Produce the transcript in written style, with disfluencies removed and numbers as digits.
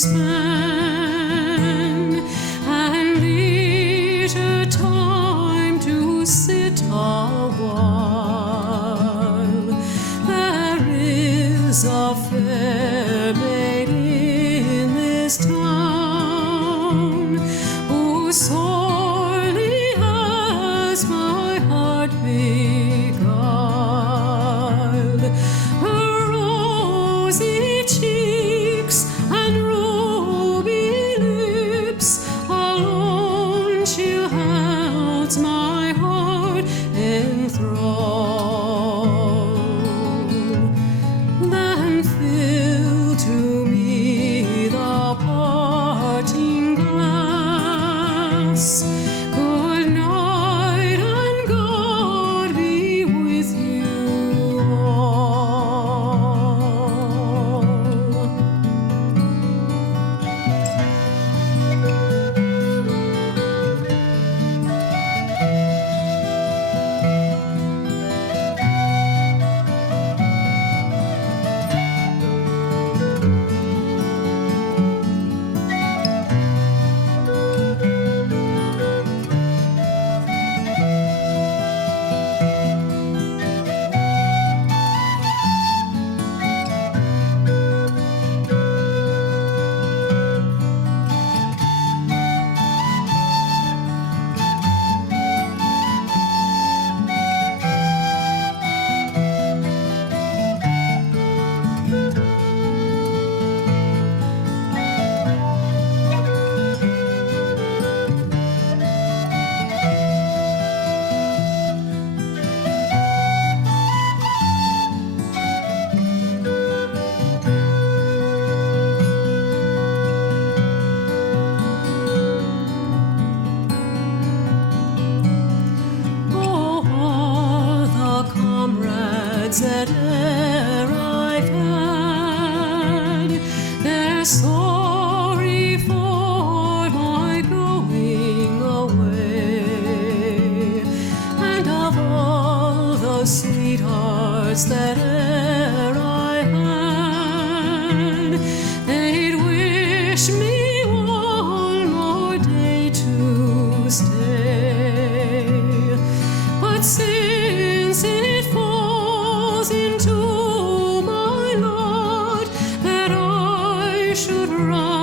span, and leisure time to sit a while. There is a fair maid in this town who sorely has my heart beguiled. Her rosy cheeks and ruby lips alone she holds my heart in thrall. Then fill to me the parting glass. Good night, and God be with you all. That e'er I've had, they're sorry for my going away, and of all the sweethearts that e'er I had, they'd wish me one more day to stay. But since it falls into my lot that I should run